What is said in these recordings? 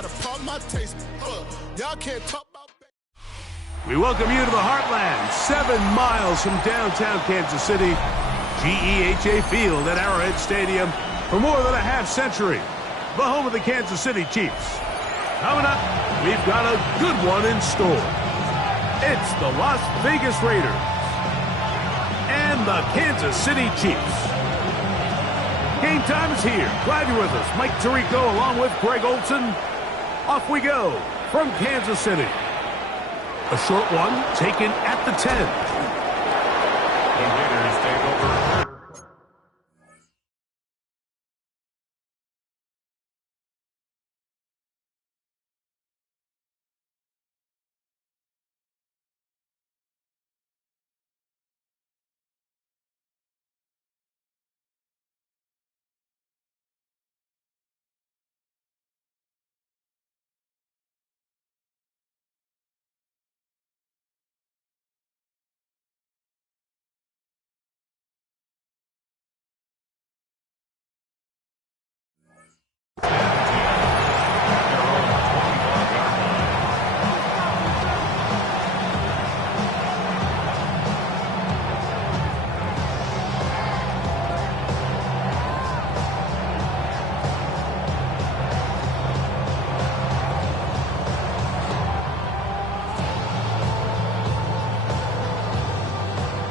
gotta pop my taste. Y'all can't talk about. We welcome you to the Heartland, 7 miles from downtown Kansas City. GEHA Field at Arrowhead Stadium for more than a half-century. The home of the Kansas City Chiefs. Coming up, we've got a good one in store. It's the Las Vegas Raiders and the Kansas City Chiefs. Game time is here. Glad you're with us. Mike Tirico along with Greg Olson. Off we go from Kansas City. A short one taken at the 10. The Raiders take over.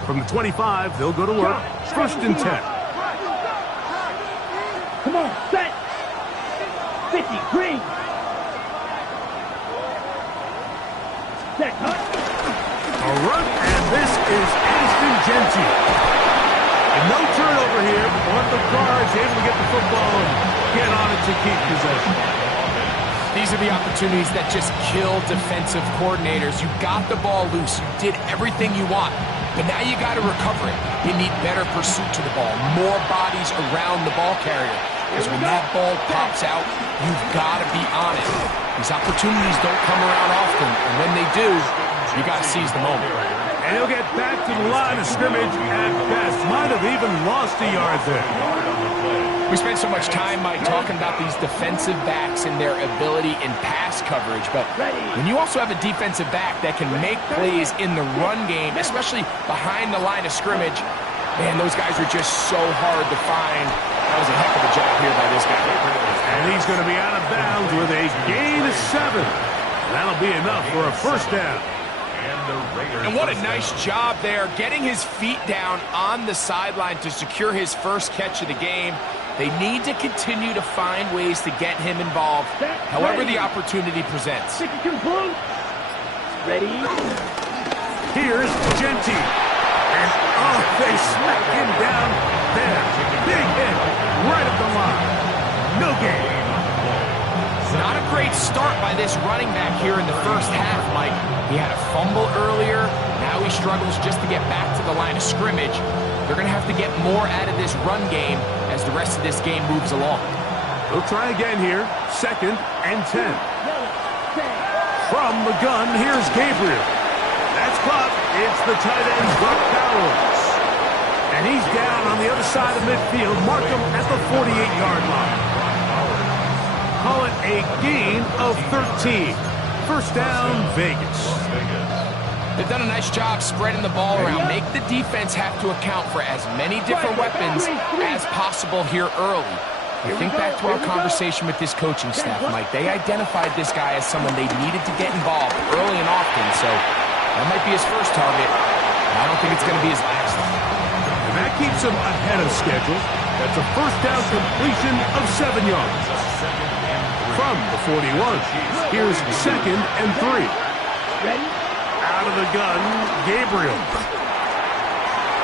From the 25, they'll go to work. First and 10. Come on, set. 50, green. Set, cut. A run, and this is Ashton Jeanty. And no turnover here, but the Cards able to get the football and get on it to keep possession. These are the opportunities that just kill defensive coordinators. You got the ball loose. You did everything you want. But now you got to recover it. You need better pursuit to the ball, more bodies around the ball carrier. Because when that ball pops out, you've got to be on it. These opportunities don't come around often, and when they do, you got to seize the moment. And he'll get back to the line of scrimmage at best. Might have even lost a yard there. We spend so much time, Mike, talking about these defensive backs and their ability in pass coverage, but when you also have a defensive back that can make plays in the run game, especially behind the line of scrimmage, man, those guys are just so hard to find. That was a heck of a job here by this guy. And he's going to be out of bounds with a gain of 7. That'll be enough for a first down. And what a nice job there, getting his feet down on the sideline to secure his first catch of the game. They need to continue to find ways to get him involved, however the opportunity presents. 62 blue. Ready. Here's Jeanty. And, oh, they smack him down there. Big hit right at the line. No gain. Not a great start by this running back here in the first half, Mike. He had a fumble earlier. Now he struggles just to get back to the line of scrimmage. They're going to have to get more out of this run game as the rest of this game moves along. They'll try again here. 2nd and 10. From the gun, here's Gabriel. That's caught. It's the tight end, Buck Powers. And he's down on the other side of midfield. Mark him at the 48-yard line. Call it a gain of 13. First down, Vegas. They've done a nice job spreading the ball around. Make the defense have to account for as many different weapons as possible here early. I think back to our conversation with this coaching staff, Mike. They identified this guy as someone they needed to get involved early and often, so that might be his first target. I don't think it's going to be his last. And that keeps him ahead of schedule. That's a first down completion of 7 yards. From the 41, here's 2nd and 3. Ready. Out of the gun, Gabriel.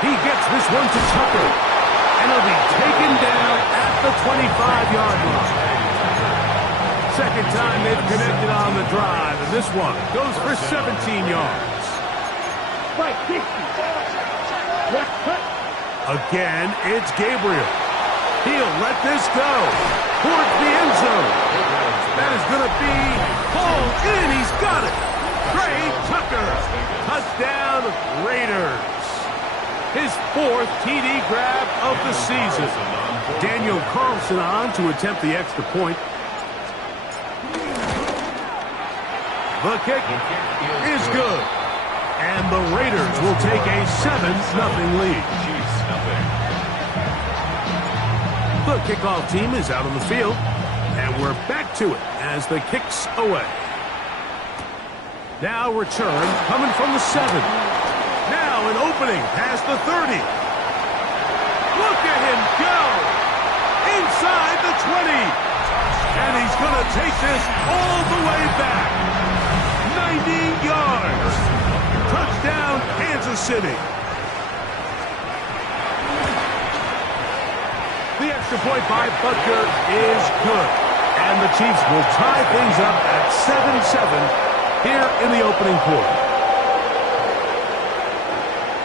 He gets this one to Tucker. And he'll be taken down at the 25-yard line. Second time they've connected on the drive, and this one goes for 17 yards. Right, 60. Left cut. Again, it's Gabriel. He'll let this go towards the end zone. That is going to be pulled in. He's got it. Trey Tucker. Touchdown, Raiders. His 4th TD grab of the season. Daniel Carlson on to attempt the extra point. The kick is good. And the Raiders will take a 7-0 lead. The kickoff team is out on the field. And we're back to it as the kick's away. Now return coming from the 7. Now an opening past the 30. Look at him go! Inside the 20. And he's going to take this all the way back. 90 yards. Touchdown, Kansas City. The extra point by Butker is good. And the Chiefs will tie things up at 7-7 here in the opening quarter.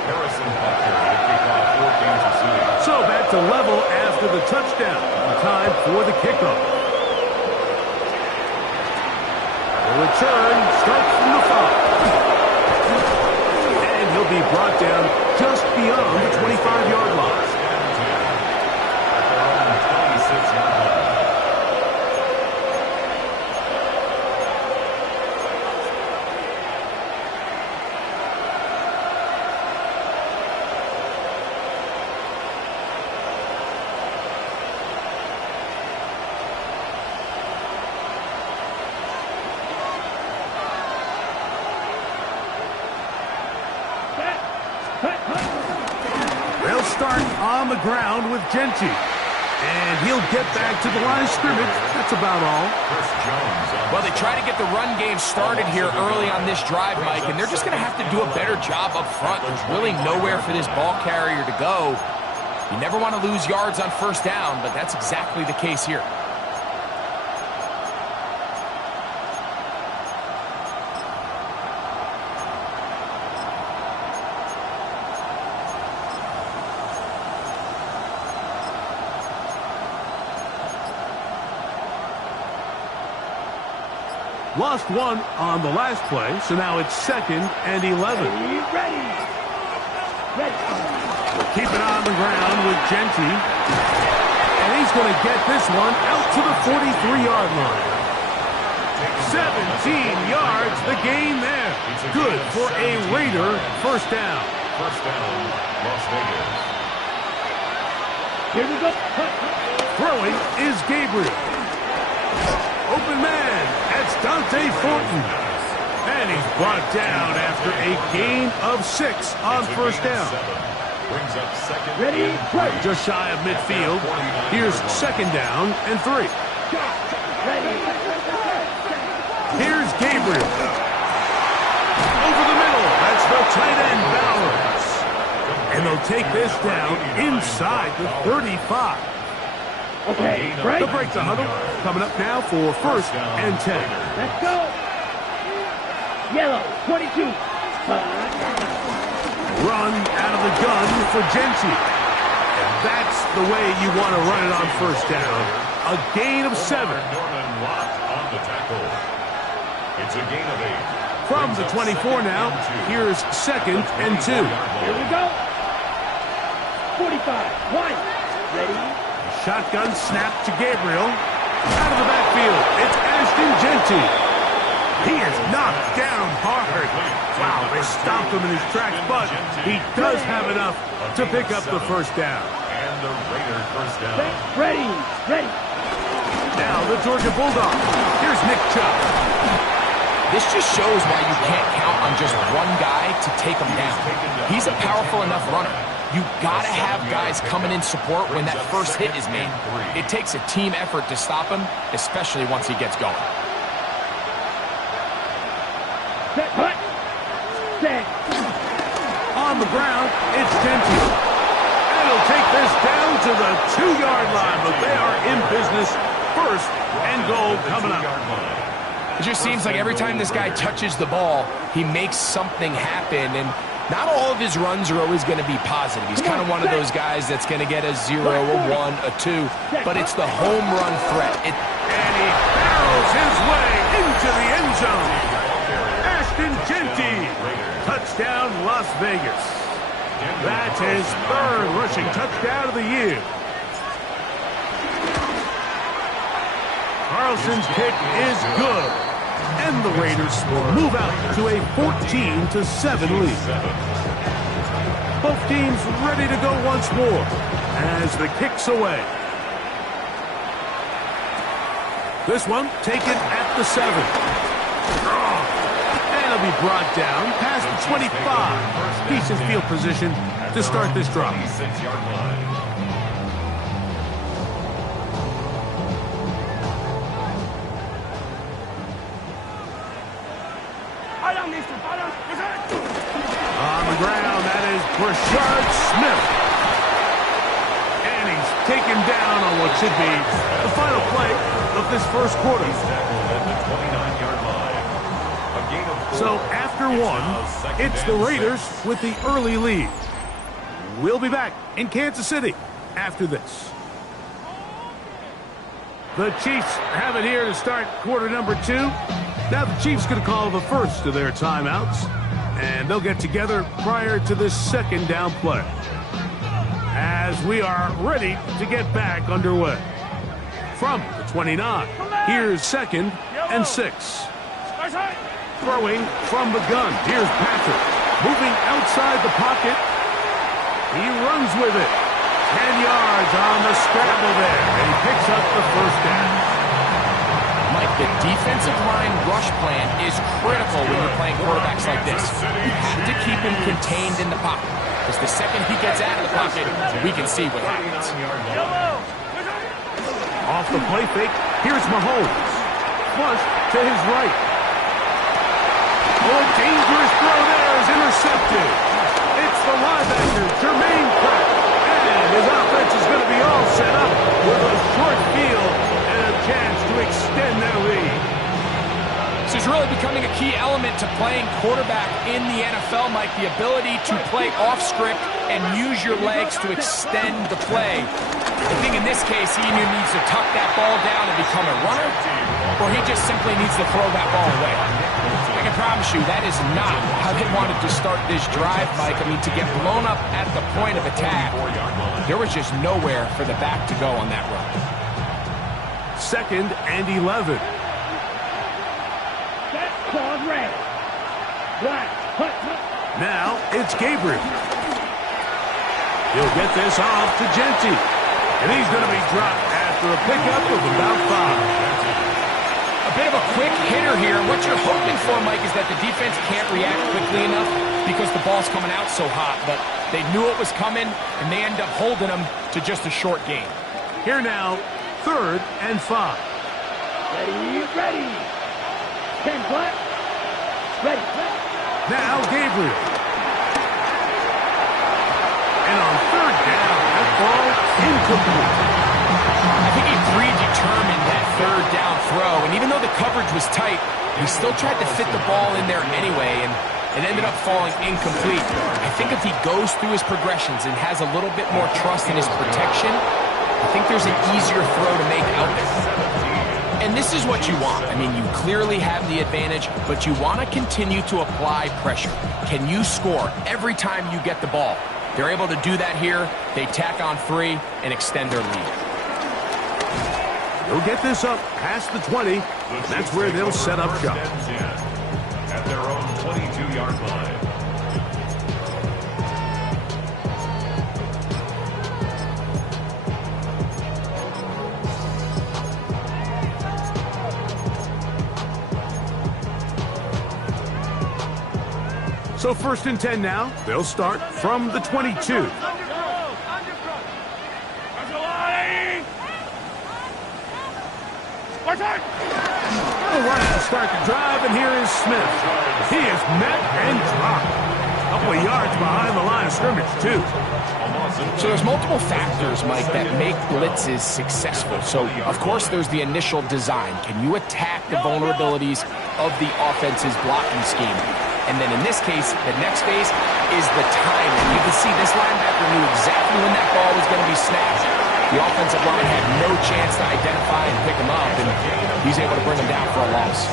Harrison Butker to kick off for Kansas City. So back to level after the touchdown. Time for the kickoff. The return starts from the 5. And he'll be brought down just beyond the 25-yard line. They'll start on the ground with Genty. And he'll get back to the line of scrimmage. That's about all. Well, they try to get the run game started here early on this drive, Mike, and they're just going to have to do a better job up front. There's really nowhere for this ball carrier to go. You never want to lose yards on first down, but that's exactly the case here. Lost one on the last play, so now it's 2nd and 11. Ready. Keep it on the ground with Genty. And he's going to get this one out to the 43-yard line. 17 yards, the gain there. Good for a Raider first down. First down, Las Vegas. Here we go. Throwing is Gabriel. Open man, that's Dante Thornton. And he's brought down after a gain of 6 on first down. Brings up second. Ready, play. Just shy of midfield. Here's 2nd down and 3. Ready. Here's Gabriel. Over the middle, that's the tight end Bowers. And they'll take this down inside the 35. Okay, break. They'll break the huddle. Coming up now for 1st and 10. Let's go. Yellow, 22. Run out of the gun for Genty. And that's the way you want to run it on first down. A gain of 7. Norman Lott on the tackle. It's a gain of 8. From the 24 now, here's 2nd and 2. Here we go. 45. 1. Ready. Shotgun snap to Gabriel. Out of the backfield, it's Ashton Genty. He is knocked down hard. Wow, they stopped him in his tracks, but he does have enough to pick up the first down. And the Raiders first down. Ready. Now the Georgia Bulldogs. Here's Nick Chubb. This just shows why you can't count on just one guy to take him down. He's a powerful enough runner. You gotta have guys coming in support when that first hit is made. It takes a team effort to stop him, especially once he gets going. Set. On the ground, it's Genty. And he'll take this down to the 2-yard line, but they are in business. 1st and goal coming up. It just seems like every time this guy touches the ball, he makes something happen, and not all of his runs are always going to be positive. He's kind of one of those guys that's going to get a 0, a 1, a 2, but it's the home run threat. And he barrels his way into the end zone. Ashton Genty, touchdown Las Vegas. That's his 3rd rushing touchdown of the year. Carlson's kick is good. and the Raiders will move out to a 14-7 lead. Both teams ready to go once more as the kick's away. This one taken at the 7. And it'll be brought down past the 25. Decent field position to start this drive. 26-yard line. On the ground, that is Brashard Smith. And he's taken down on what should be the final play of this first quarter. So after one, it's the Raiders with the early lead. We'll be back in Kansas City after this. The Chiefs have it here to start quarter number 2. Now the Chiefs going to call the first of their timeouts, and they'll get together prior to this second down play as we are ready to get back underway. From the 29, here's 2nd and 6. Throwing from the gun, here's Patrick. Moving outside the pocket. He runs with it. 10 yards on the scramble there, and he picks up the first down. Mike, the defensive line rush plan is critical when you're playing quarterbacks like this. You have to keep him contained in the pocket, because the second he gets out of the pocket, we can see what happens. Off the play fake, here's Mahomes. Flush to his right. Oh, a dangerous throw there is intercepted. It's the linebacker, Jermaine Pratt. And his offense is going to be all set up with a short field and a chance to extend their lead. This is really becoming a key element to playing quarterback in the NFL, Mike, the ability to play off script and use your legs to extend the play. I think in this case, he either needs to tuck that ball down and become a runner, or he just simply needs to throw that ball away. I can promise you that is not how they wanted to start this drive, Mike. I mean, to get blown up at the point of attack, there was just nowhere for the back to go on that run. 2nd and 11. Now it's Gabriel. He'll get this off to Genty. And he's going to be dropped after a pickup of about 5. A bit of a quick hitter here. What you're hoping for, Mike, is that the defense can't react quickly enough because the ball's coming out so hot. But they knew it was coming, and they end up holding them to just a short gain. Here now, 3rd and 5. Ready. 10 flat. Ready. Now Gabriel. And on 3rd down, that ball incomplete. I think he predetermined that 3rd down throw, and even though the coverage was tight, he still tried to fit the ball in there anyway, and it ended up falling incomplete. I think if he goes through his progressions and has a little bit more trust in his protection, I think there's an easier throw to make out there. And this is what you want. I mean, you clearly have the advantage, but you want to continue to apply pressure. Can you score every time you get the ball? They're able to do that here. They tack on 3 and extend their lead. They'll get this up past the 20. That's where they'll set up shop. At their own 22-yard line. So 1st and 10 now. They'll start from the 22. The run to start the drive, and here is Smith. He is met and dropped. A couple of yards behind the line of scrimmage, too. So there's multiple factors, Mike, that make blitzes successful. So, of course, there's the initial design. Can you attack the vulnerabilities of the offense's blocking scheme? And then in this case, the next phase is the timing. You can see this linebacker knew exactly when that ball was going to be snapped. The offensive line had no chance to identify and pick him up, and he's able to bring him down for a loss.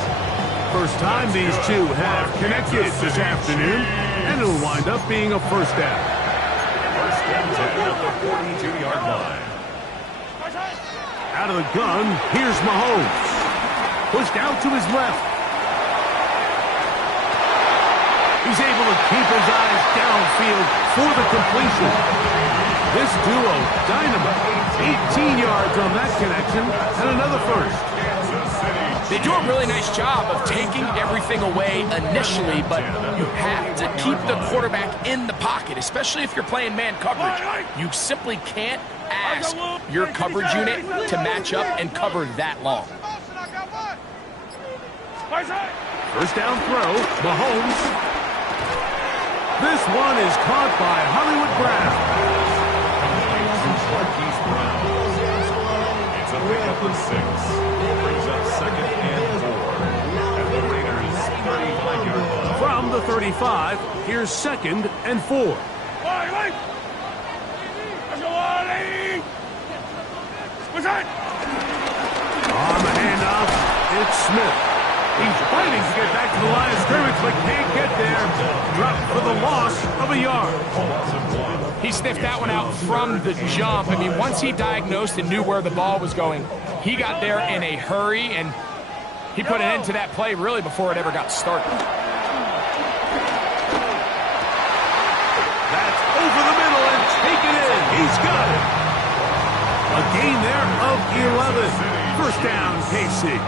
First time these two have connected this afternoon, and it'll wind up being a first down. First and 10 at the 42-yard line. Out of the gun, here's Mahomes. Pushed out to his left. He's able to keep his eyes downfield for the completion. This duo, dynamite. 18 yards on that connection, and another first. They do a really nice job of taking everything away initially, but you have to keep the quarterback in the pocket, especially if you're playing man coverage. You simply can't ask your coverage unit to match up and cover that long. First down throw, Mahomes. This one is caught by Hollywood Brown. Marquise Brown. It's a pickup of 6. Brings up 2nd and 4. And the Raiders 35-yard line. From the 35, here's 2nd and 4. On the handoff, it's Smith. He's fighting to get back to the line of scrimmage, but can't get there. Dropped for the loss of a yard. He sniffed that one out from the jump. I mean, once he diagnosed and knew where the ball was going, he got there in a hurry, and he put an end to that play really before it ever got started. That's over the middle and taken in. He's got it. A gain there of 11. First down, KC.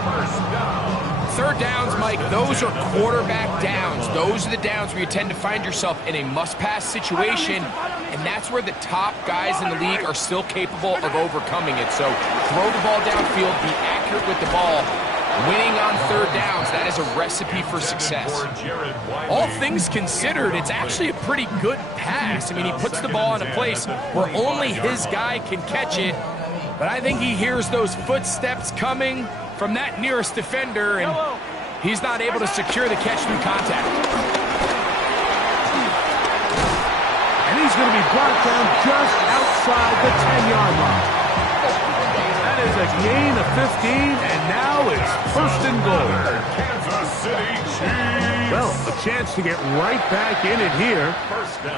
Third downs, Mike, those are quarterback downs. Those are the downs where you tend to find yourself in a must-pass situation, and that's where the top guys in the league are still capable of overcoming it. So throw the ball downfield, be accurate with the ball. Winning on third downs, that is a recipe for success. All things considered, it's actually a pretty good pass. I mean, he puts the ball in a place where only his guy can catch it, but I think he hears those footsteps coming from that nearest defender, and he's not able to secure the catch through contact. And he's going to be brought down just outside the 10-yard line. That is a gain of 15, and now it's 1st and goal. Kansas City Chiefs. Well, a chance to get right back in it here.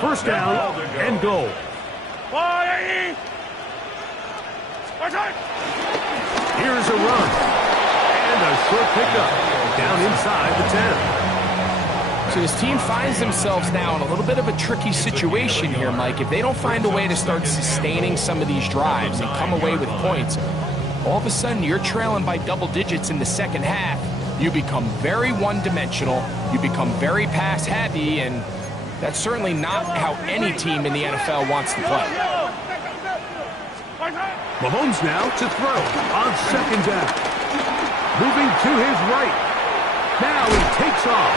First down and goal. Here's a run. And a short pickup down inside the 10. So this team finds themselves now in a little bit of a tricky situation here, Mike. If they don't find a way to start sustaining some of these drives and come away with points, all of a sudden you're trailing by double digits in the second half. You become very one-dimensional, you become very pass-heavy, and that's certainly not how any team in the NFL wants to play. Mahomes now to throw on 2nd down. Moving to his right. Now he takes off.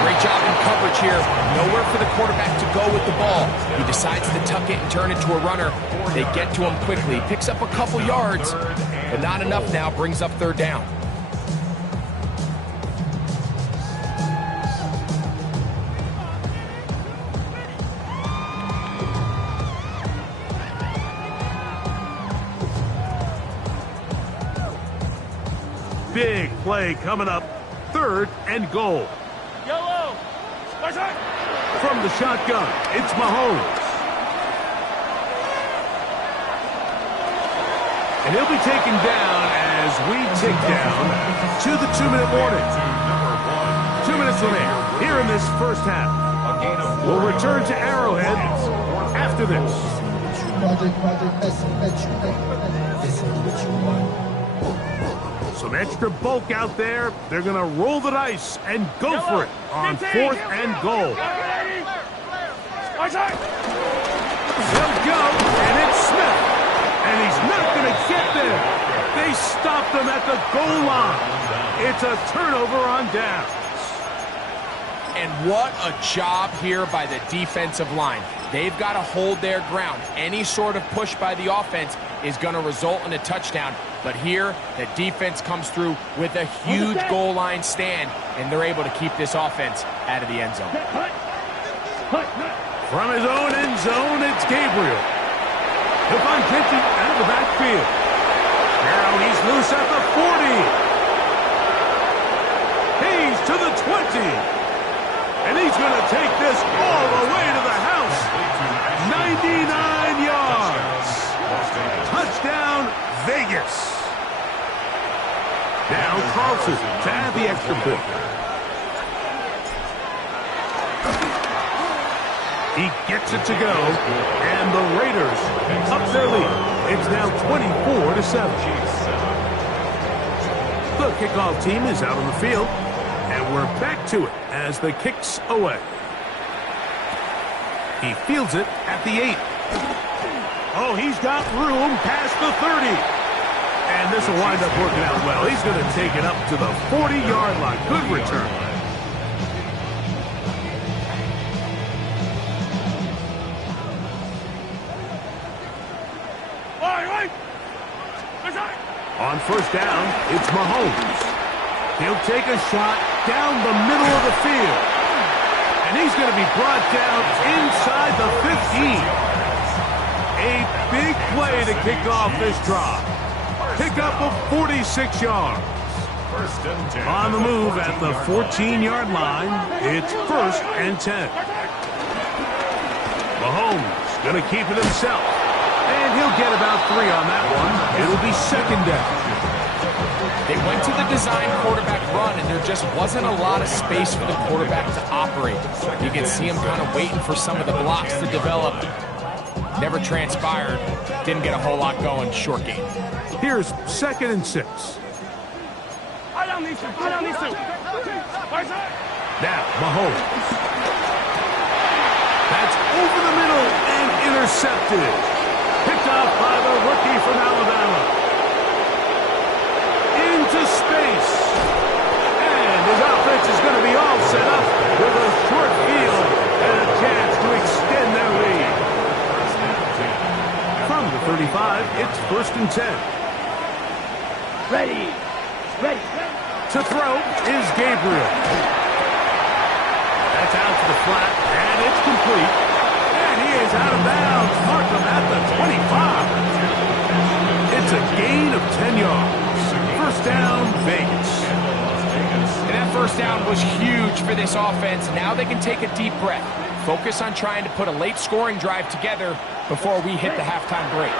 Great job in coverage here. Nowhere for the quarterback to go with the ball. He decides to tuck it and turn it to a runner. They get to him quickly. Picks up a couple yards, but not enough now. Brings up third down. Big play coming up. 3rd and goal. From the shotgun, it's Mahomes. And he'll be taken down as we tick down to the 2-minute warning. 2 minutes remain here in this first half. We'll return to Arrowhead after this. Some extra bulk out there. They're going to roll the dice and go for it on 4th and goal. They'll go, and it's Smith. And he's not going to get there. They stopped him at the goal line. It's a turnover on downs. And what a job here by the defensive line. They've got to hold their ground. Any sort of push by the offense is going to result in a touchdown. But here, the defense comes through with a huge goal line stand, and they're able to keep this offense out of the end zone. From his own end zone, it's Gabriel. He'll find Kenty out of the backfield. Now he's loose at the 40. He's to the 20. And he's going to take this all the way to the house. 99 yards. Touchdown, Vegas. Now Carlson to add the extra point. He gets it to go, and the Raiders up their lead. It's now 24-7. The kickoff team is out on the field, and we're back to it as the kick's away. He fields it at the 8. Oh, he's got room past the 30. And this will wind up working out well. He's going to take it up to the 40-yard line. Good return. On first down, it's Mahomes. He'll take a shot down the middle of the field. And he's going to be brought down inside the 15. A big play to kick off this drive. Pickup of 46 yards. On the move at the 14-yard line, it's 1st and 10. Mahomes going to keep it himself. And he'll get about 3 on that one. It'll be 2nd down. They went to the design quarterback run, and there just wasn't a lot of space for the quarterback to operate. You can see him kind of waiting for some of the blocks to develop. Never transpired. Didn't get a whole lot going. Short game. Here's 2nd and 6. Now, Mahomes. That's over the middle and intercepted. Picked off by the rookie from Alabama. Into space. And his offense is going to be all set up with a short field and a chance to extend their lead. From the 35, it's 1st and 10. Ready. To throw is Gabriel. That's out to the flat, and it's complete. And he is out of bounds. Mark him at the 25. It's a gain of 10 yards. First down, Vegas. And that first down was huge for this offense. Now they can take a deep breath. Focus on trying to put a late scoring drive together before we hit the halftime break.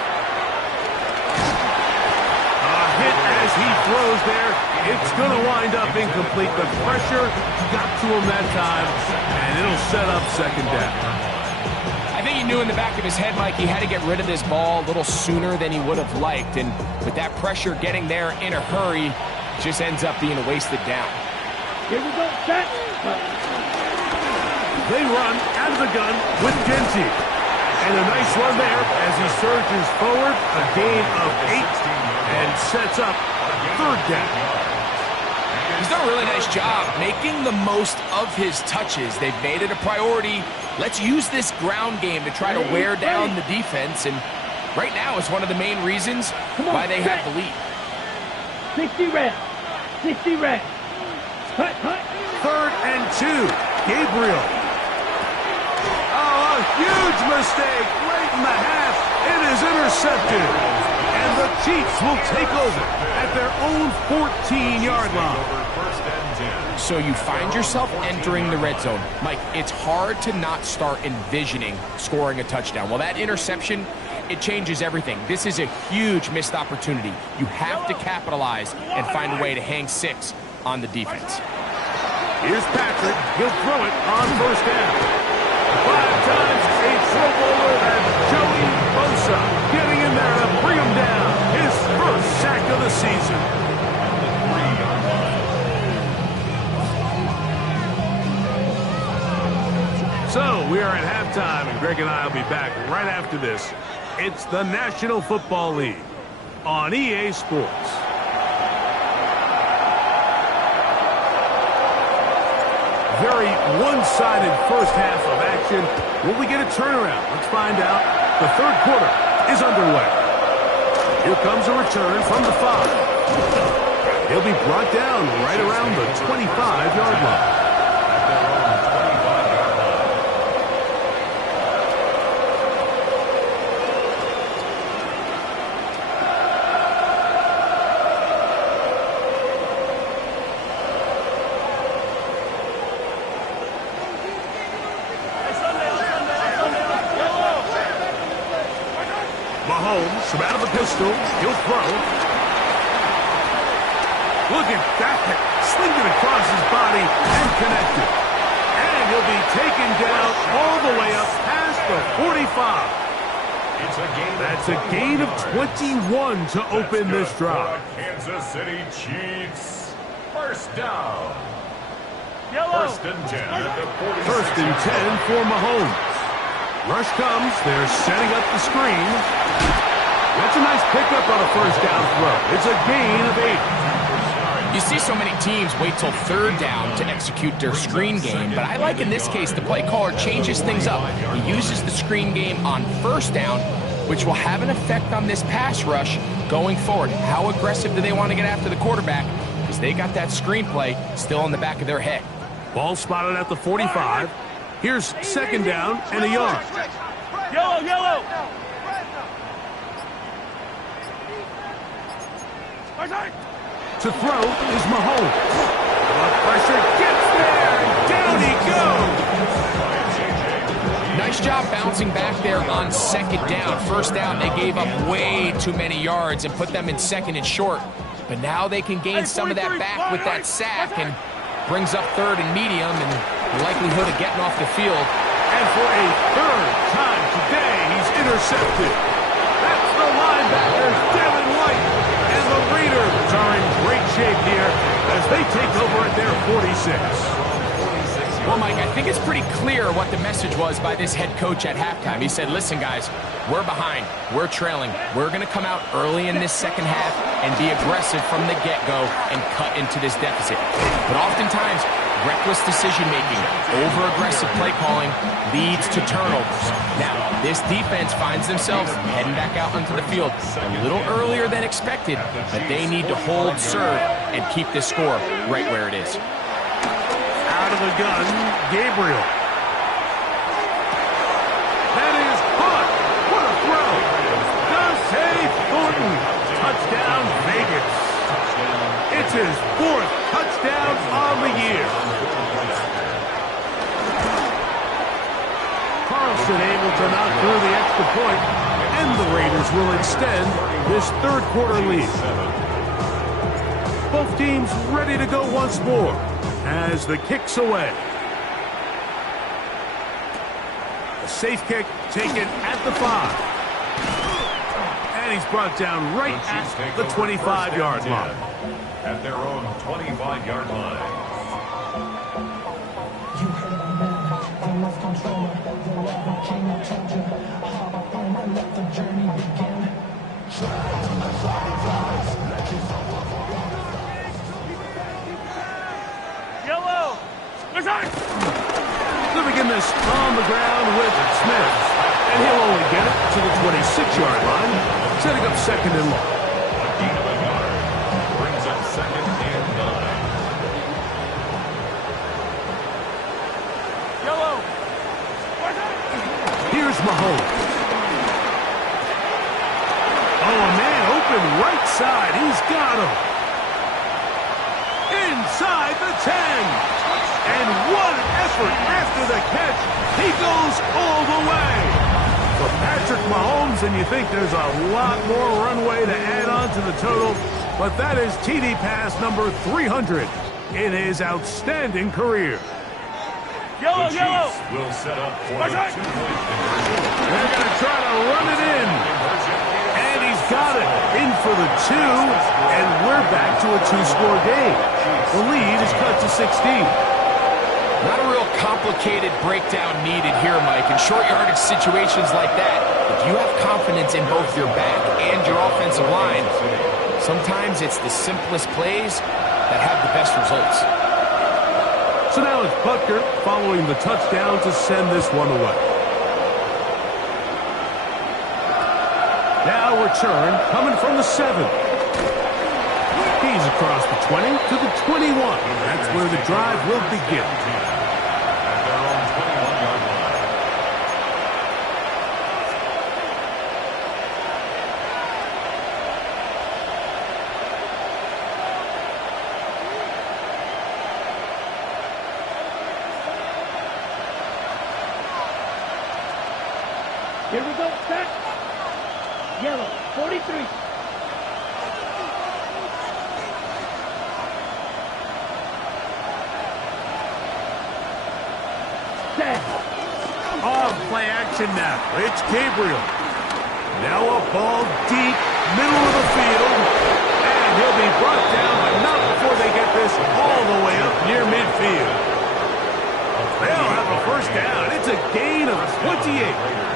Hit as he throws there. It's going to wind up incomplete. The pressure got to him that time, and it'll set up 2nd down. I think he knew in the back of his head, Mike, he had to get rid of this ball a little sooner than he would have liked. And with that pressure getting there in a hurry, it just ends up being a wasted down. Here we go, set. They run out of the gun with Genty. And a nice run there as he surges forward. A gain of 8 and sets up 3rd down. He's done a really nice job making the most of his touches. They've made it a priority. Let's use this ground game to try to wear down the defense. And right now is one of the main reasons why they have the lead. 60 red. 60 red. Cut. 3rd and 2. Gabriel. Oh, a huge mistake late in the half. It is intercepted. And the Chiefs will take over at their own 14-yard line. So you find yourself entering the red zone. Mike, it's hard to not start envisioning scoring a touchdown. Well, that interception, it changes everything. This is a huge missed opportunity. You have to capitalize and find a way to hang 6 on the defense. Here's Patrick. He'll throw it on first down. 5 times a Pro Bowler, and Joey Bosa getting in there to bring him down. His first sack of the season. So we are at halftime, and Greg and I will be back right after this. It's the National Football League on EA Sports. Very one-sided first half of action. Will we get a turnaround? Let's find out. The 3rd quarter is underway. Here comes a return from the 5. He'll be brought down right around the 25-yard line. Mahomes, out of the pistol, he'll throw. Look at that, slinging across his body and connected. And he'll be taken down all the way up past the 45. That's a gain of 21 to open this drive. Kansas City Chiefs. First down. Yellow. First and 10 at the 46. First and 10 for Mahomes. Rush comes. They're setting up the screen. That's a nice pickup on a first down throw. It's a gain of 8. You see so many teams wait till third down to execute their screen game, but I like in this case the play caller changes things up. He uses the screen game on first down, which will have an effect on this pass rush going forward. How aggressive do they want to get after the quarterback? Because they got that screenplay still in the back of their head. Ball spotted at the 45. Here's second down and a yard. Yellow, yellow. To throw is Mahomes. The pressure gets there, and down he goes. Nice job bouncing back there on second down. First down, they gave up way too many yards and put them in second and short. But now they can gain some of that back with that sack and brings up third and medium and the likelihood of getting off the field. And for a third time today, he's intercepted. That's the linebacker's Devin White. And the Raiders are in great shape here as they take over at their 46. Well, Mike, I think it's pretty clear what the message was by this head coach at halftime. He said, listen, guys, we're behind. We're trailing. We're going to come out early in this second half and be aggressive from the get-go and cut into this deficit. But oftentimes, reckless decision-making, over-aggressive play calling leads to turnovers. Now, this defense finds themselves heading back out onto the field a little earlier than expected, but they need to hold serve and keep this score right where it is. Out of the gun, Gabriel. That is caught. What a throw. Dante Thornton. Touchdown, Vegas. It's his fourth touchdown on the year. Carlson able to knock through the extra point, and the Raiders will extend this third quarter lead. Both teams ready to go once more as the kick's away. A safe kick taken at the 5. And he's brought down right at the 25-yard line. At their own 25-yard line. You heard my man, the love controller, the love king, I told you. Hop up on my let the journey begin. Yellow. They'll begin this on the ground with Smith. And he'll only get it to the 26-yard line, setting up second and long. Brings up second and 9. Yellow. Here's Mahomes. Oh, a man open right side. He's got him. Inside the 10. And what an effort after the catch. He goes all the way. For Patrick Mahomes, and you think there's a lot more runway to add on to the total, but that is TD pass number 300 in his outstanding career. Yellow, The yellow. Chiefs will set up for the two-point conversion. They're going to try to run it in. And he's got it. In for the 2, and we're back to a 2-score game. The lead is cut to 16. Not a real complicated breakdown needed here, Mike. In short yardage situations like that, if you have confidence in both your back and your offensive line, sometimes it's the simplest plays that have the best results. So now it's Butker following the touchdown to send this one away. Now return coming from the 7. He's across the 20 to the 21. That's where the drive will begin. At their own 21-yard line. Here we go. Set. Yellow. 43. possession now. It's Gabriel. Now a ball deep, middle of the field. And he'll be brought down, but not before they get this all the way up near midfield. They'll have a first down. It's a gain of 28.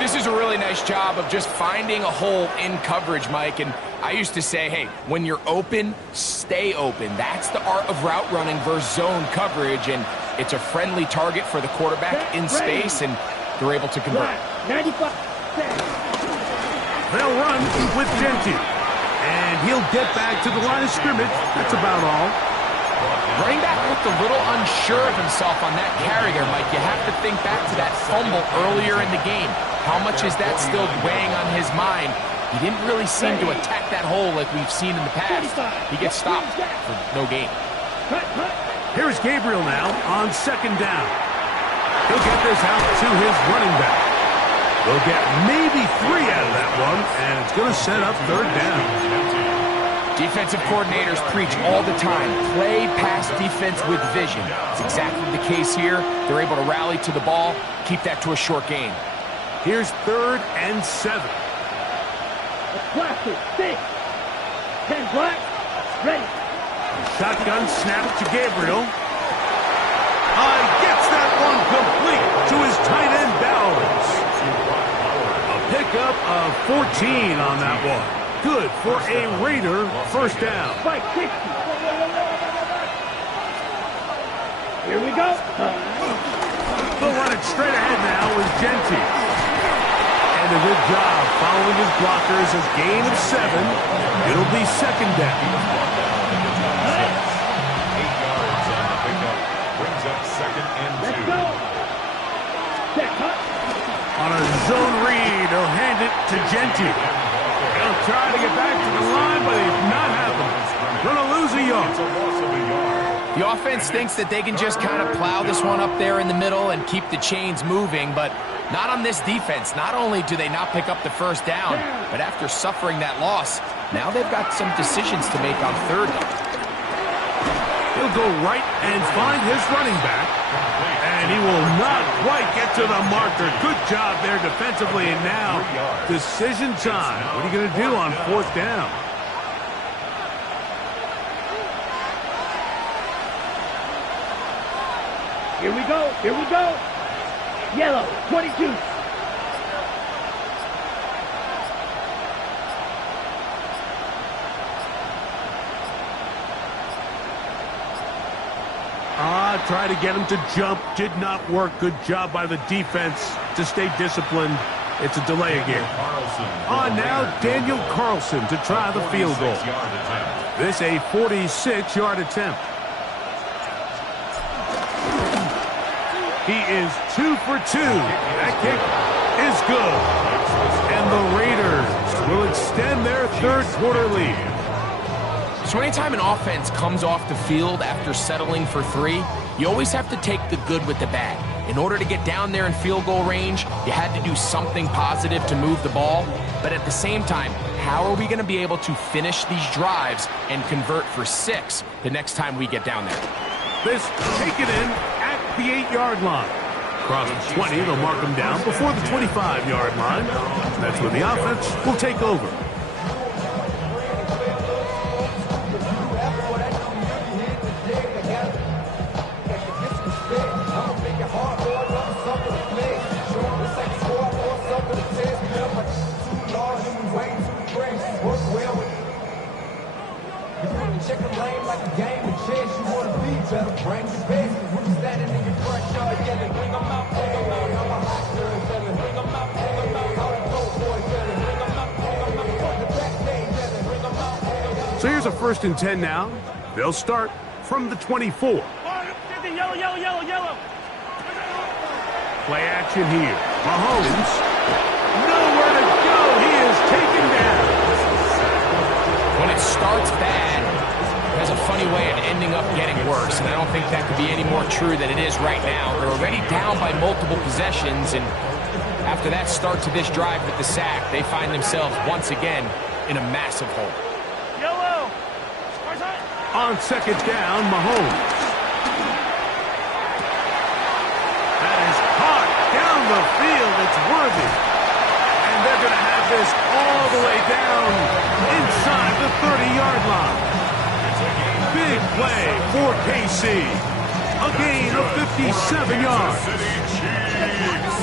This is a really nice job of just finding a hole in coverage, Mike. And I used to say, hey, when you're open, stay open. That's the art of route running versus zone coverage. And it's a friendly target for the quarterback in space, and they're able to convert. 95. They'll run with Genty. And he'll get back to the line of scrimmage. That's about all. Running back looked a little unsure of himself on that carry there, Mike. You have to think back to that fumble earlier in the game. How much is that still weighing on his mind? He didn't really seem to attack that hole like we've seen in the past. He gets stopped for no gain. Here's Gabriel now on second down. He'll get this out to his running back. They'll get maybe 3 out of that one, and it's going to set up third down. Defensive coordinators preach all the time, play pass defense with vision. It's exactly the case here. They're able to rally to the ball, keep that to a short gain. Here's 3rd and 7. Black 6. 10 black. Ready. Shotgun snap to Gabriel. Gets that one complete to his tight end Bowers. A pickup of 14 on that one. Good for a Raider first down. Spike 60. Here we go. They'll run it straight ahead now with Genty. And a good job following his blockers. A gain of 7. It'll be second down. 8 yards on the pickup. Brings up 2nd and 2. Let's go. Set cut. On a zone read, he'll hand it to Genty. He'll try to get back to the line, but he's not happening. Going to lose a yard. The offense thinks that they can just kind of plow this one up there in the middle and keep the chains moving, but not on this defense. Not only do they not pick up the first down, but after suffering that loss, now they've got some decisions to make on third down. He'll go right and find his running back, and he will not quite get to the marker. Good job there defensively, and now decision time. What are you going to do on 4th down? Here we go. Here we go. Yellow 22. Try to get him to jump. Did not work. Good job by the defense to stay disciplined. It's a delay again. On now, Daniel Carlson to try the field goal. This a 46-yard attempt. He is 2 for 2. That kick is good. And the Raiders will extend their third quarter lead. So anytime an offense comes off the field after settling for 3, you always have to take the good with the bad. In order to get down there in field goal range, you had to do something positive to move the ball. But at the same time, how are we going to be able to finish these drives and convert for 6 the next time we get down there? This taken in at the 8-yard line. Across the 20, they'll mark him down before the 25-yard line. That's where the offense will take over. Check the lane like a game of chess. You want to be better, bring the best. When you standing in your front yard, yelling, bring them out, bring them out. I'm a hot girl, yelling, bring them out, bring them out. How the dope boys yelling, bring them out, bring them out. From the back day, yelling, bring them out, bring them out. So here's a 1st and 10 now. They'll start from the 24. Yellow, yellow, yellow, yellow. Play action here. Mahomes. Nowhere to go. He is taken down. When it starts bad, it has a funny way of ending up getting worse, and I don't think that could be any more true than it is right now. They're already down by multiple possessions, and after that start to this drive with the sack, they find themselves once again in a massive hole. Yellow. On 2nd down, Mahomes. That is caught down down the field. It's worthy. And they're going to have this all the way down inside the 30-yard line. Big play for KC. A gain of 57 yards.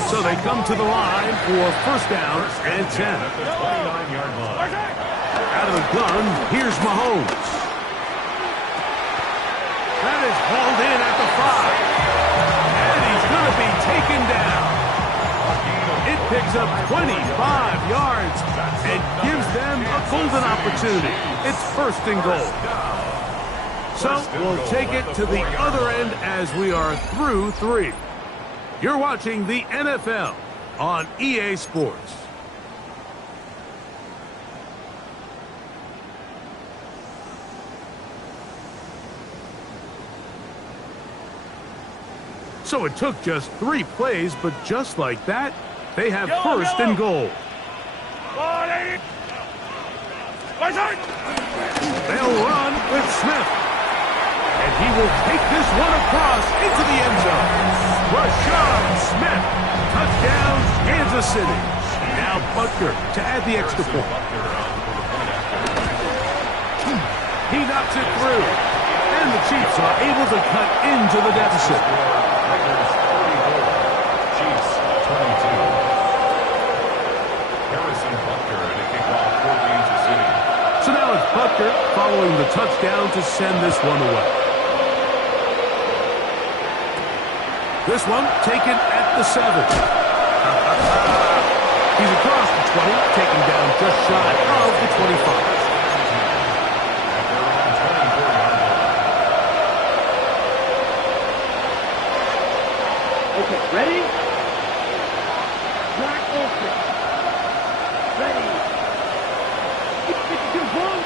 So they come to the line for first down and 10. At the 29-yard line. Out of the gun, here's Mahomes. That is hauled in at the 5. And he's going to be taken down. It picks up 25 yards and gives them a golden opportunity. It's first and goal. So we'll take it to the other end as we are through 3. You're watching the NFL on EA Sports. So it took just 3 plays, but just like that, they have first and goal. They'll run with Smith. And he will take this one across into the end zone. Rashad Smith, touchdown, Kansas City. Now Butker to add the extra point. He knocks it through. And the Chiefs are able to cut into the deficit. Raiders 34, Chiefs 22. Harrison Butker to kick off for Kansas City. So now it's Butker following the touchdown to send this one away. This one taken at the 7. He's across the 20, taken down just shy of the 25. Okay, ready? Black open. Ready. 52 boom.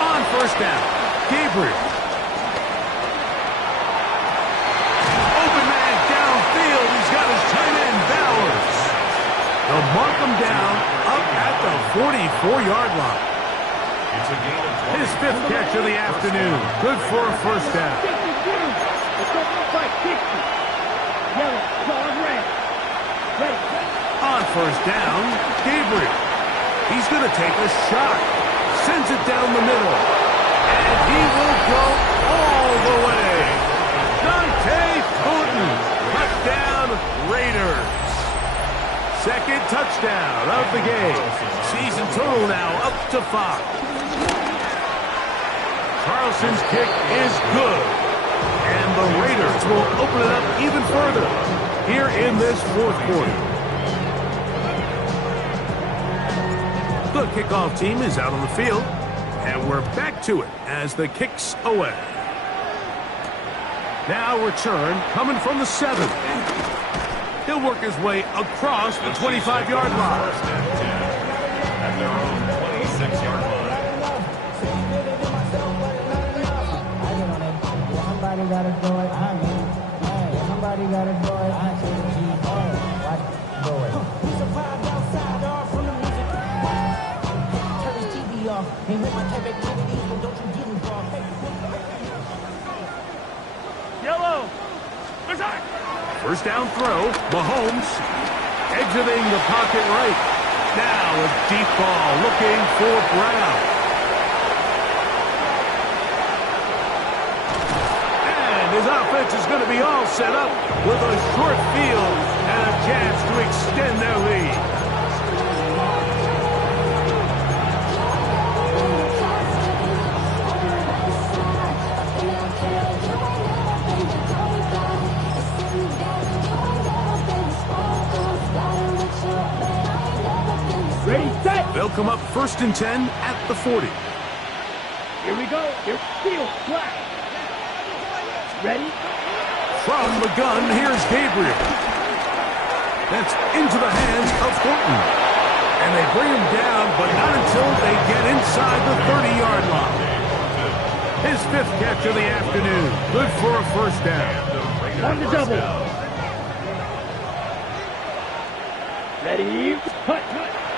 On first down, Gabriel. Open man downfield. He's got his tight end, Bowers. They'll mark him down up at the 44-yard line. It's a gain of 20. His 5th catch of the afternoon. Good for a first down. 52. It's up by 60. Yellow, dog red. Ready. On first down, Gabriel. He's going to take a shot. Sends it down the middle. And he will go all the way. Dante Thornton. Touchdown, Raiders. 2nd touchdown of the game. Season total now up to 5. Carlson's kick is good. And the Raiders will open it up even further here in this 4th quarter. The kickoff team is out on the field, and we're back to it as the kick's away. Now return coming from the 7. He'll work his way across the 25-yard line. First and 10 at their own 26-yard line. Somebody gotta do it. I mean, hey, somebody gotta do it. I say, watch do it. He's a vibe outside, off from the music. Turn his TV off. Ain't with my type activities, but don't you get involved. Yellow. First down throw, Mahomes exiting the pocket right. Now a deep ball looking for Brown. And his offense is going to be all set up with a short field and a chance to extend their lead. Ready, set. They'll come up first and 10 at the 40. Here we go. Here, field, flat. Ready? From the gun, here's Gabriel. That's into the hands of Thornton. And they bring him down, but not until they get inside the 30-yard line. His 5th catch of the afternoon. Good for a first down. On the double. Ready? Cut.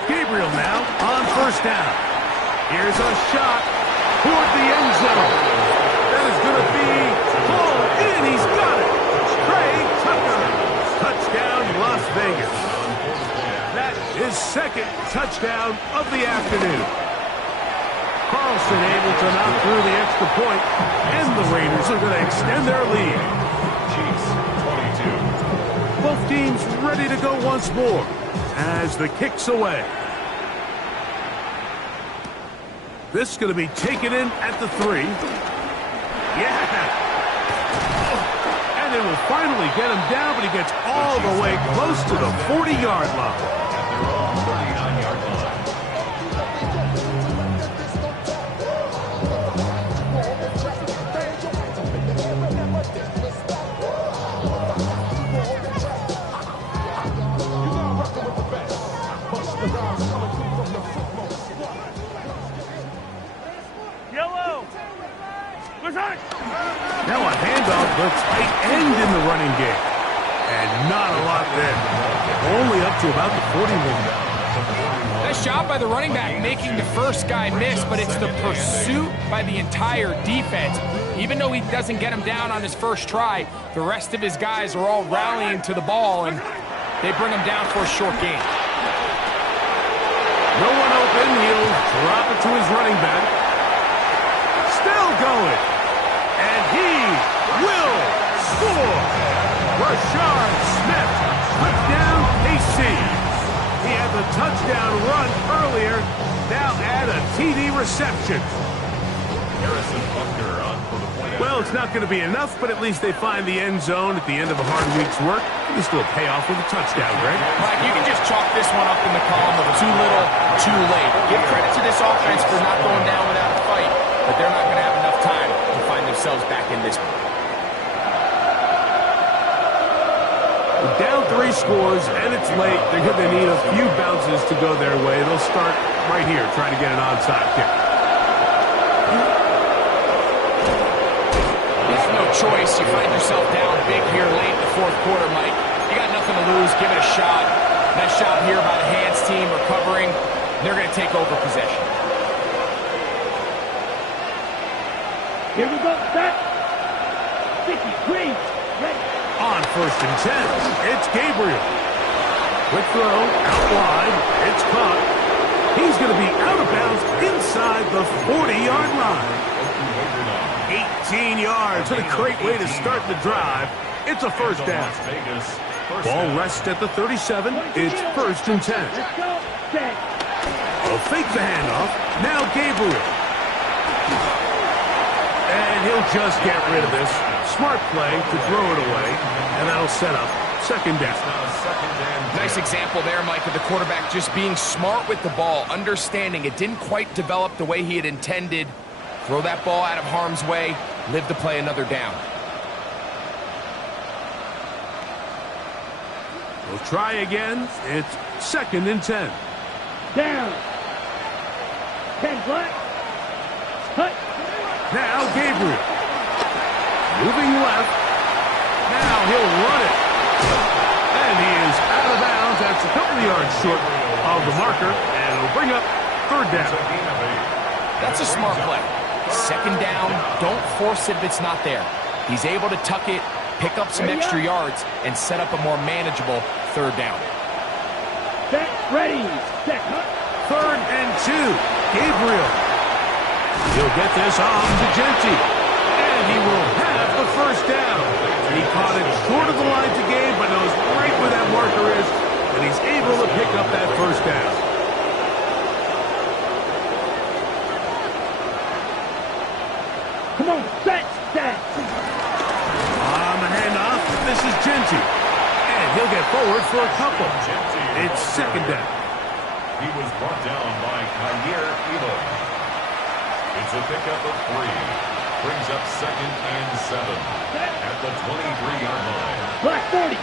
Gabriel now on first down. Here's a shot toward the end zone. That is going to be Ball in, he's got it. Trey Tucker. Touchdown, Las Vegas. That is second touchdown of the afternoon. Carlson able to knock through the extra point, and the Raiders are going to extend their lead. Chiefs 22. Both teams ready to go once more as the kick's away. This is going to be taken in at the 3. Yeah. And it will finally get him down, but he gets all the way close to the 40-yard line. At their own 39-yard line. Now a handoff to tight end in the running game. And not a lot there. Only up to about the 41. Nice job by the running back making the first guy miss, but it's the pursuit by the entire defense. Even though he doesn't get him down on his first try, the rest of his guys are all rallying to the ball, and they bring him down for a short gain. No one open. He'll drop it to his running back. Still going. And he will score. Rashard Smith, touchdown KC. He had the touchdown run earlier. Now add a TD reception. Harrison Butker on for the point. Well, it's not going to be enough, but at least they find the end zone at the end of a hard week's work. It can still pay off with a touchdown, Greg. Mike, you can just chalk this one up in the column of too little, too late. Give credit to this offense for not going down without a fight, but they're not going to have enough time to find themselves back in this one. Down 3 scores, and it's late. They're going to need a few bounces to go their way. They'll start right here, trying to get an onside kick. You have no choice. You find yourself down big here late in the fourth quarter, Mike. You got nothing to lose. Give it a shot. Nice job here by the hands team recovering. They're going to take over possession. Here we go, set. 53, ready. On 1st and 10, it's Gabriel. Quick throw, out wide, it's caught. He's going to be out of bounds inside the 40-yard line. 18 yards, what a great way to start the drive. It's a first down. Ball rests at the 37, it's 1st and 10. Let's go, set. They'll fake the handoff, now Gabriel. And he'll just get rid of this. Smart play to throw it away, and that'll set up second down. Nice example there, Mike, of the quarterback just being smart with the ball, understanding it didn't quite develop the way he had intended. Throw that ball out of harm's way, live to play another down. We'll try again. It's 2nd and 10. Down. 10 black. Cut. Now Gabriel. Moving left. Now he'll run it. And he is out of bounds. That's a couple of yards short of the marker. And it'll bring up 3rd down. That's a smart play. 2nd down, don't force it if it's not there. He's able to tuck it, pick up some extra yards, and set up a more manageable 3rd down. Set, ready, set. 3rd and 2. Gabriel. He'll get this off to Genty. And he will have the 1st down. He caught it short of the line to gain, but knows right where that marker is, and he's able to pick up that 1st down. Come on, set, set. On the handoff, this is Genty. And he'll get forward for a couple. It's 2nd down. He was brought down by Kyer Elam. It's a pickup of 3. Brings up 2nd and 7 at the 23-yard line. Black 40.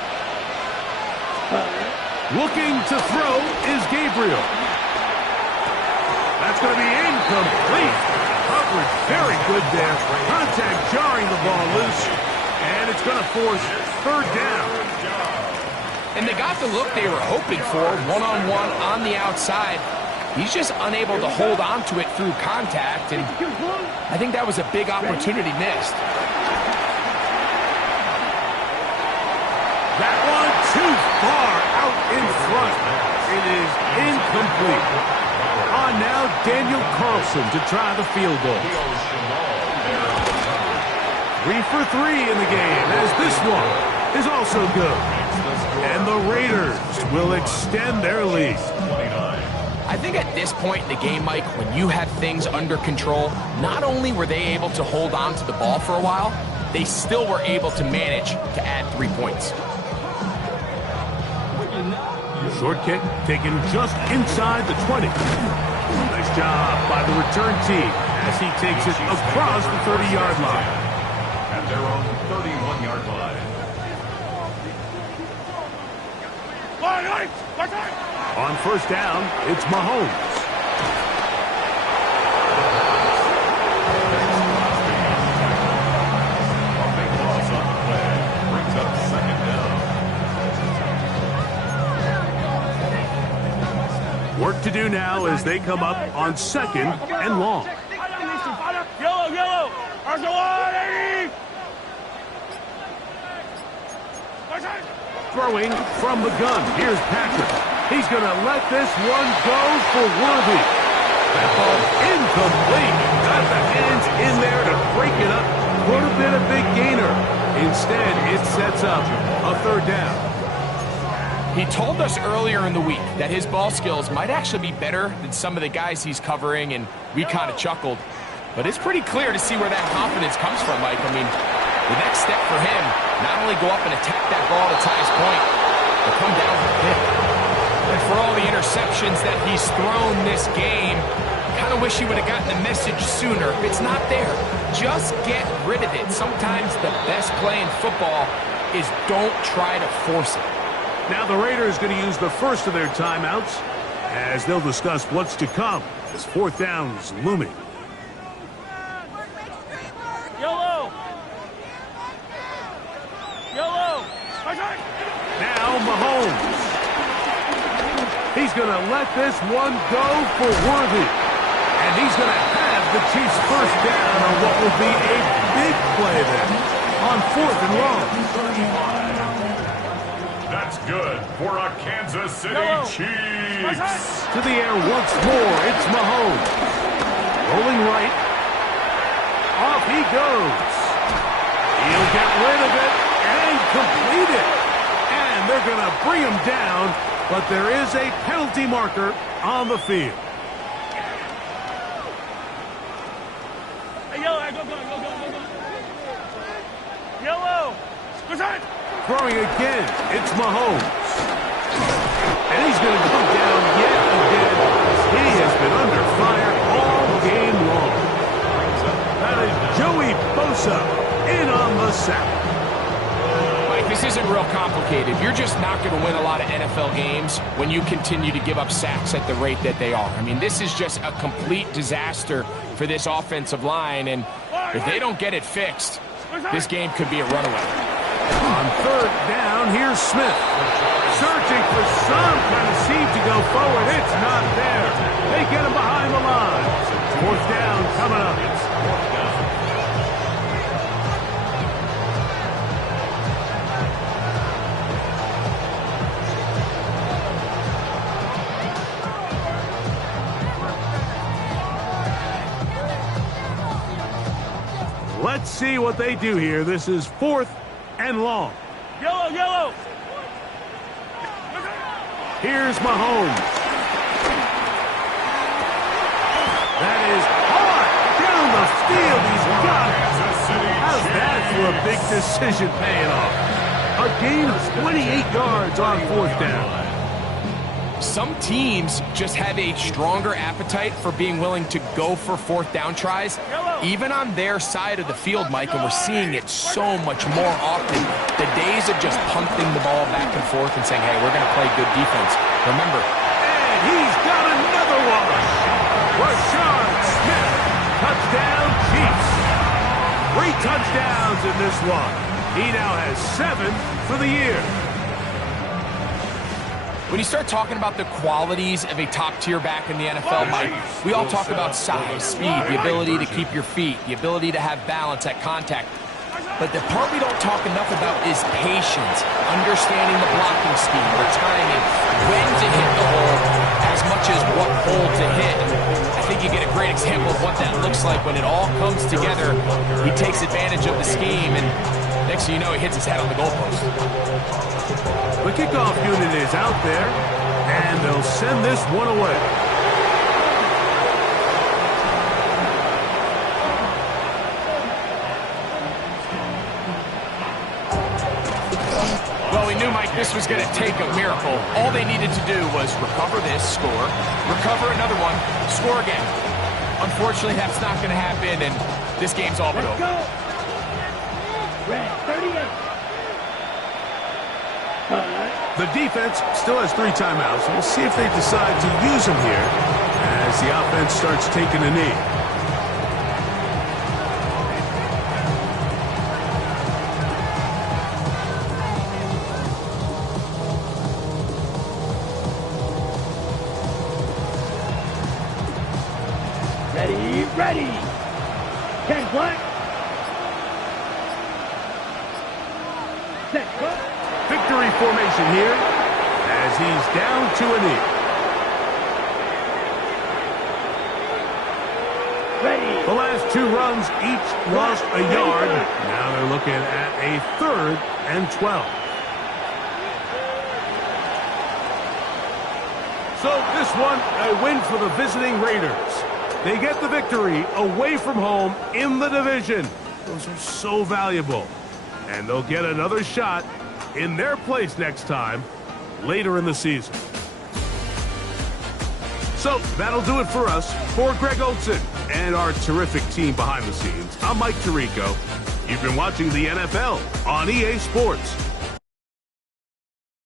Looking to throw is Gabriel. That's going to be incomplete. Coverage very good there. Contact jarring the ball loose. And it's going to force 3rd down. And they got the look they were hoping for, one-on-one on the outside. He's just unable to hold on to it through contact, and I think that was a big opportunity missed. far out in front. It is incomplete. On now, Daniel Carlson to try the field goal. 3 for 3 in the game, as this one is also good. And the Raiders will extend their lead. I think at this point in the game, Mike, when you have things under control, not only were they able to hold on to the ball for a while, they still were able to manage to add 3 points. Short kick taken just inside the 20. Nice job by the return team as he takes it across the 30-yard line. At their own 31-yard line. On first down, it's Mahomes. A big loss on the play. Brings up second down. Work to do now as they come up on second and long. Yellow! Throwing from the gun. Here's Patrick. He's going to let this one go for Worthy. That ball incomplete. Got the hands in there to break it up. Would have been a big gainer. Instead, it sets up a third down. He told us earlier in the week that his ball skills might actually be better than some of the guys he's covering, and we kind of chuckled. But it's pretty clear to see where that confidence comes from, Mike. I mean, the next step for him, not only go up and attack that ball at its highest point, but come down with a pick. And for all the interceptions that he's thrown this game, kind of wish he would have gotten the message sooner. If it's not there, just get rid of it. Sometimes the best play in football is don't try to force it. Now the Raiders going to use the first of their timeouts as they'll discuss what's to come as fourth down is looming. Yellow! Now Mahomes. He's going to let this one go for Worthy. And he's going to have the Chiefs first down on what will be a big play there on fourth and long. That's good for a Kansas City Chiefs. To the air once more, it's Mahomes. Rolling right. Off he goes. He'll get rid of it and complete it. And they're going to bring him down, but there is a penalty marker on the field. Hey, Yellow, go. Yellow! Throwing again, it's Mahomes. And he's going to come down yet again. He has been under fire all game long. That is Joey Bosa in on the sack. Mike, this isn't real complicated. You're just not going to win a lot of NFL games when you continue to give up sacks at the rate that they are. I mean, this is just a complete disaster for this offensive line, and if they don't get it fixed, this game could be a runaway. On third down, here's Smith. Searching for some kind of seam to go forward. It's not there. They get him behind the line. Fourth down coming up. Let's see what they do here. This is fourth and long. Yellow! Here's Mahomes. That is hard down the field. He's got it. How's that for a big decision paying off? A gain of 28 yards on fourth down. Some teams just have a stronger appetite for being willing to go for fourth down tries, even on their side of the field, Mike, and we're seeing it so much more often. The days of just punting the ball back and forth and saying, hey, we're going to play good defense. Remember. And he's got another one. Rashard Smith, touchdown Chiefs. 3 touchdowns in this one. He now has 7 for the year. When you start talking about the qualities of a top-tier back in the NFL, Mike, we all talk about size, speed, the ability to keep your feet, the ability to have balance at contact. But the part we don't talk enough about is patience, understanding the blocking scheme, like when it all comes together, he takes advantage of the scheme, and next thing you know, he hits his head on the goalpost. The kickoff unit is out there, and they'll send this one away. Well, we knew, Mike, this was going to take a miracle. All they needed to do was recover this, score, recover another one, score again. Unfortunately, that's not going to happen, and this game's all but over. Go. Red 38. The defense still has 3 timeouts. We'll see if they decide to use them here as the offense starts taking a knee. Ready. Ken Black. Set. Go. Victory formation here as he's down to a knee. Ready. The last 2 runs each lost a yard. Now they're looking at a 3rd and 12. So this one, a win for the visiting Raiders. They get the victory away from home in the division. Those are so valuable. And they'll get another shot in their place next time, later in the season. So that'll do it for us. For Greg Olsen and our terrific team behind the scenes, I'm Mike Tirico. You've been watching the NFL on EA Sports.